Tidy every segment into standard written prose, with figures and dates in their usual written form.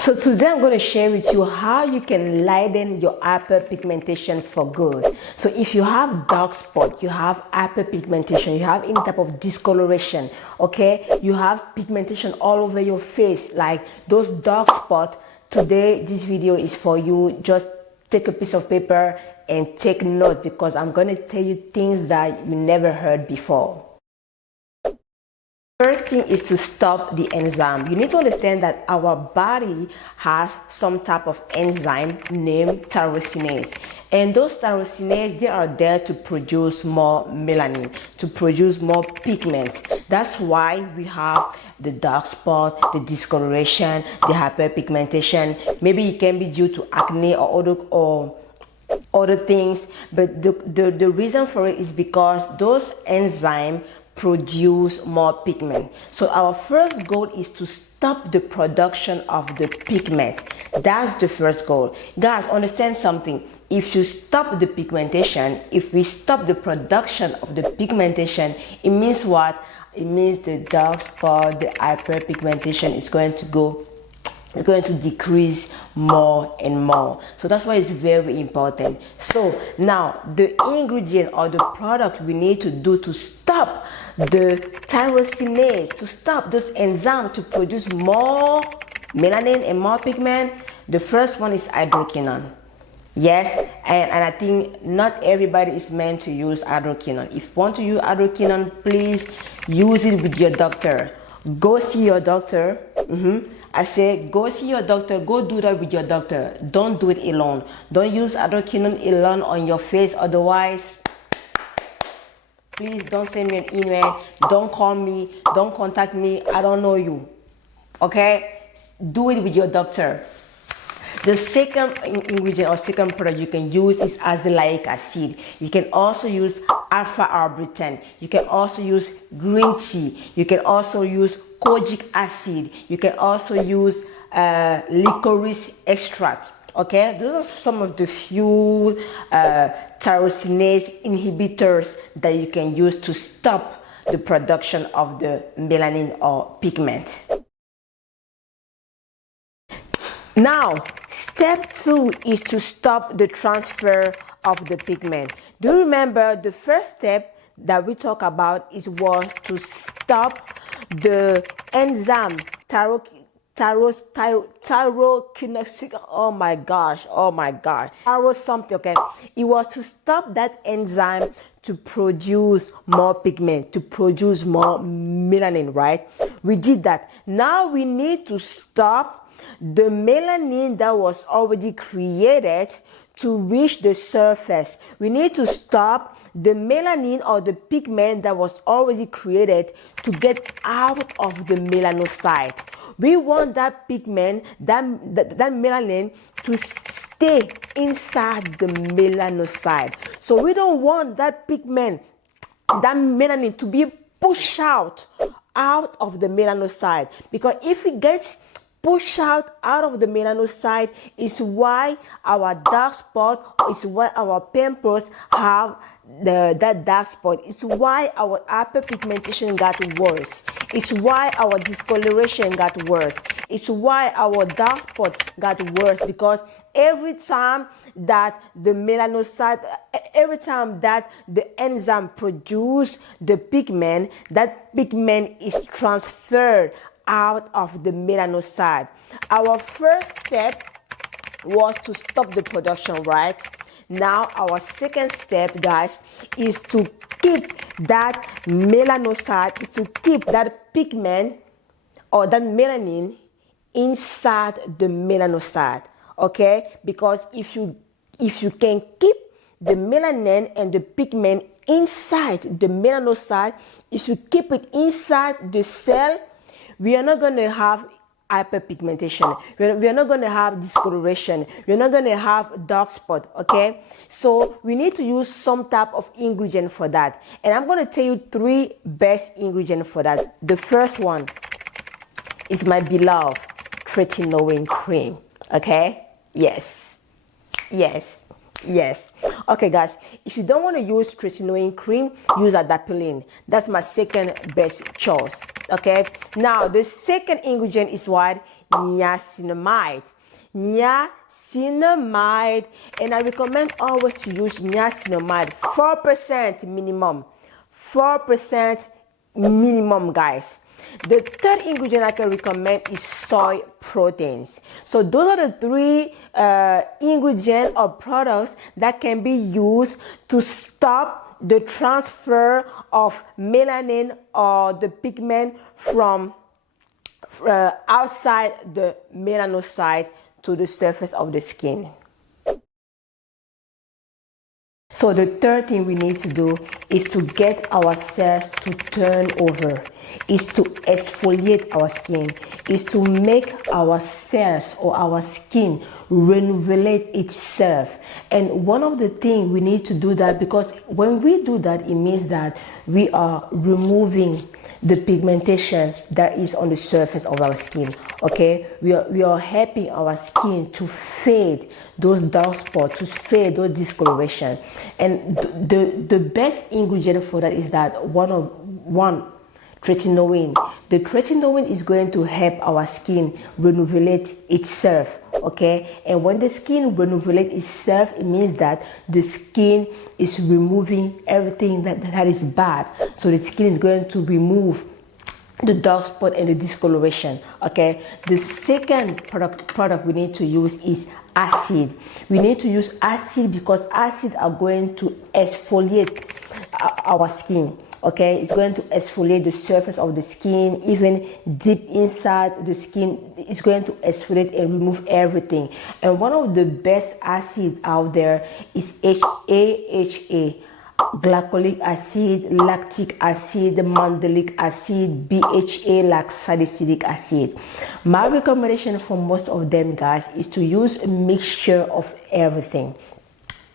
So today I'm going to share with you how you can lighten your hyperpigmentation for good. So if you have dark spot, you have hyperpigmentation, you have any type of discoloration, okay, you have pigmentation all over your face, like those dark spots, today this video is for you. Just take a piece of paper and take note, because I'm going to tell you things that you never heard before. First thing is to stop the enzyme. You need to understand that our body has some type of enzyme named tyrosinase. And those tyrosinase, they are there to produce more melanin, to produce more pigments. That's why we have the dark spot, the discoloration, the hyperpigmentation. Maybe it can be due to acne or other things, but the reason for it is because those enzymes produce more pigment. So our first goal is to stop the production of the pigment. That's the first goal. Guys, understand something. If you stop the pigmentation, if we stop the production of the pigmentation, it means what? It means the dark spot, the hyperpigmentation is going to decrease more and more. So that's why it's very important. So now the ingredient or the product we need to do to stop the tyrosinase, to stop those enzymes to produce more melanin and more pigment, the first one is hydroquinone. Yes, and I think not everybody is meant to use hydroquinone. If you want to use hydroquinone, please use it with your doctor. Go see your doctor. I say go see your doctor. Go do that with your doctor. Don't do it alone. Don't use hydroquinone alone on your face. Otherwise, please don't send me an email. Don't call me. Don't contact me. I don't know you. Okay? Do it with your doctor. The second ingredient or second product you can use is azelaic acid. You can also use alpha-arbutin. You can also use green tea. You can also use kojic acid. You can also use licorice extract. Okay, those are some of the few tyrosinase inhibitors that you can use to stop the production of the melanin or pigment. Now, step 2 is to stop the transfer of the pigment. Do you remember the first step that we talked about was to stop the enzyme tyrokinase, oh my gosh, something, okay? It was to stop that enzyme to produce more pigment, to produce more melanin, right? We did that. Now we need to stop the melanin that was already created to reach the surface. We need to stop the melanin or the pigment that was already created to get out of the melanocyte. We want that pigment, that melanin, to stay inside the melanocyte. So we don't want that pigment, that melanin, to be pushed out of the melanocyte, because if it gets push out of the melanocyte, is why our dark spot, is why our pimples have that dark spot. It's why our hyperpigmentation got worse. It's why our discoloration got worse. It's why our dark spot got worse, because every time that the melanocyte, every time that the enzyme produce the pigment, that pigment is transferred out of the melanocyte. Our first step was to stop the production, right? Now our second step, guys, is to keep that melanocyte, is to keep that pigment or that melanin inside the melanocyte, okay? Because if you can keep the melanin and the pigment inside the melanocyte, if you keep it inside the cell, we are not going to have hyperpigmentation. We are not going to have discoloration. We are not going to have dark spot, okay? So we need to use some type of ingredient for that. And I'm going to tell you 3 best ingredients for that. The first one is my beloved tretinoin cream, okay? Yes. Okay, guys, if you don't want to use tretinoin cream, use adapalene. That's my second best choice. Okay, now the second ingredient is what? niacinamide. Niacinamide, and I recommend always to use niacinamide 4% minimum. 4% minimum, guys. The third ingredient I can recommend is soy proteins. So those are the three ingredients or products that can be used to stop the transfer of melanin or the pigment from outside the melanocyte to the surface of the skin. So the third thing we need to do is to get our cells to turn over, is to exfoliate our skin, is to make our cells or our skin renovate itself. And one of the things we need to do that, because when we do that, it means that we are removing the pigmentation that is on the surface of our skin. Okay, we are helping our skin to fade those dark spots, to fade those discoloration. And the best ingredient for that is that one tretinoin. The tretinoin is going to help our skin renovate itself. Okay, and when the skin renovate itself, it means that the skin is removing everything that is bad. So the skin is going to remove the dark spot and the discoloration. Okay, the second product we need to use is acid. We need to use acid because acids are going to exfoliate our skin. Okay, it's going to exfoliate the surface of the skin, even deep inside the skin. It's going to exfoliate and remove everything. And one of the best acids out there is AHA, glycolic acid, lactic acid, mandelic acid, BHA, like salicylic acid. My recommendation for most of them, guys, is to use a mixture of everything.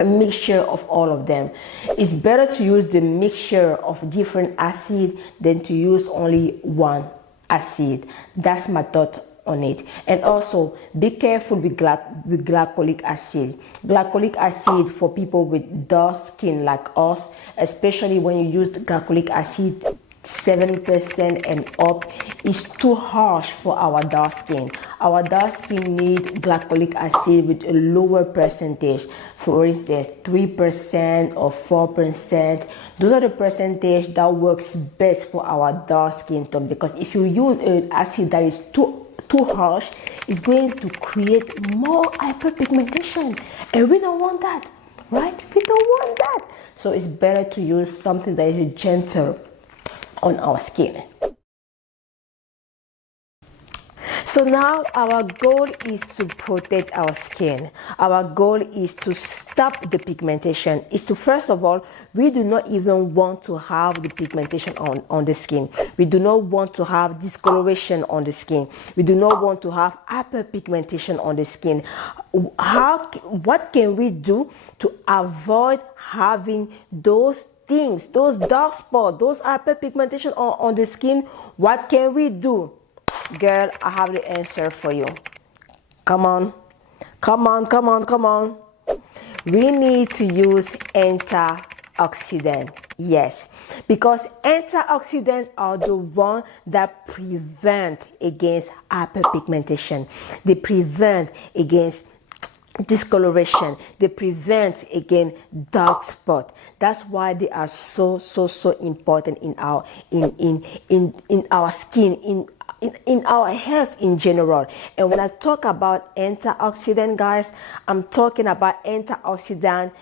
A mixture of all of them. It's better to use the mixture of different acid than to use only one acid. That's my thought on it. And also be careful with glycolic acid. Glycolic acid for people with dark skin like us, especially when you use the glycolic acid 7% and up, is too harsh for our dark skin. Our dark skin need glycolic acid with a lower percentage. For instance, 3% or 4%. Those are the percentage that works best for our dark skin tone, because if you use an acid that is too harsh, it's going to create more hyperpigmentation, and we don't want that, right? We don't want that. So it's better to use something that is gentle on our skin. So now our goal is to protect our skin. Our goal is to stop the pigmentation. Is to, first of all, we do not even want to have the pigmentation on the skin. We do not want to have discoloration on the skin. We do not want to have hyperpigmentation on the skin. What can we do to avoid having those things, those dark spots, those hyperpigmentation on the skin? What can we do? Girl, I have the answer for you. Come on. We need to use antioxidant. Yes, because antioxidants are the one that prevent against hyperpigmentation. They prevent against discoloration. They prevent against dark spot. That's why they are so important in our our skin, in our health in general. And when I talk about antioxidant, guys, I'm talking about antioxidant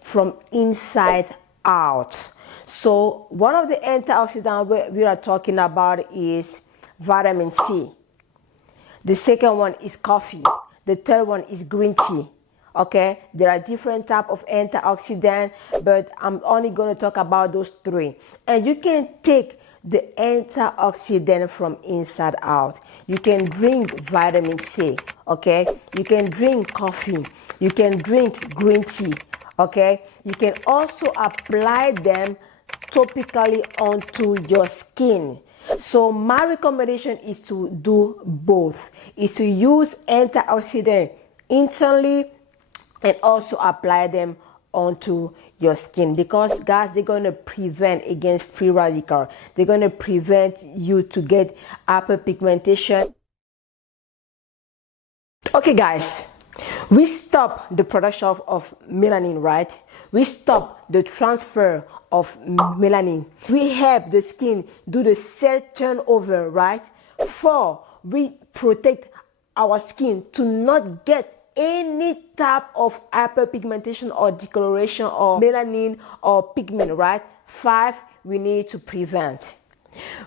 from inside out. So one of the antioxidants we are talking about is vitamin C. The second one is coffee. The third one is green tea. Okay, there are different types of antioxidants, but I'm only going to talk about those three. And you can take the antioxidant from inside out. You can drink vitamin C, okay? You can drink coffee. You can drink green tea, okay? You can also apply them topically onto your skin. So my recommendation is to do both. Is to use antioxidant internally and also apply them onto your skin, because guys, they're going to prevent against free radical. They're going to prevent you to get hyperpigmentation. Okay guys, we stop the production of melanin, right? We stop the transfer of melanin. We help the skin do the cell turnover, right? 4, we protect our skin to not get any type of hyperpigmentation or discoloration or melanin or pigment, right? 5, we need to prevent.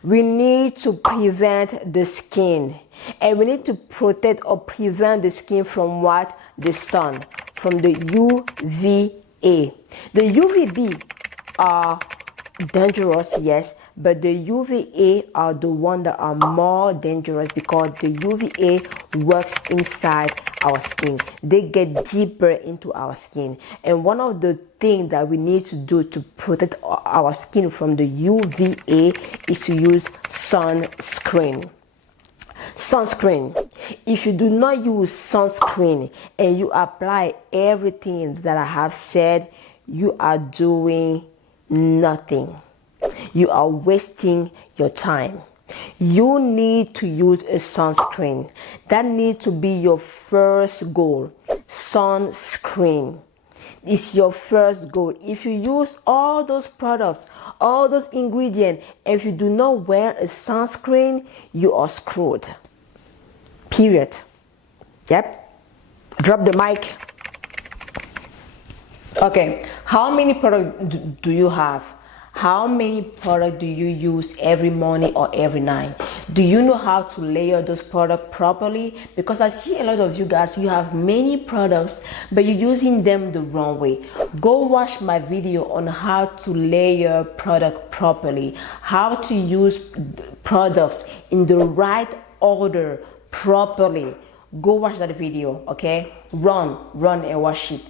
We need to prevent the skin, and we need to protect or prevent the skin from what? The sun, from the UVA. The UVB are dangerous, yes, but the UVA are the ones that are more dangerous, because the UVA works inside our skin. They get deeper into our skin, and one of the things that we need to do to protect our skin from the UVA is to use sunscreen. Sunscreen. If you do not use sunscreen and you apply everything that I have said, you are doing nothing. You are wasting your time. You need to use a sunscreen. That needs to be your first goal. Sunscreen is your first goal. If you use all those products, all those ingredients, and if you do not wear a sunscreen, you are screwed. Period. Yep. Drop the mic. Okay, how many products do you have? How many products do you use every morning or every night? Do you know how to layer those products properly? Because I see a lot of you guys, you have many products, but you're using them the wrong way. Go watch my video on how to layer product properly, how to use products in the right order properly. Go watch that video, okay? Run and watch it.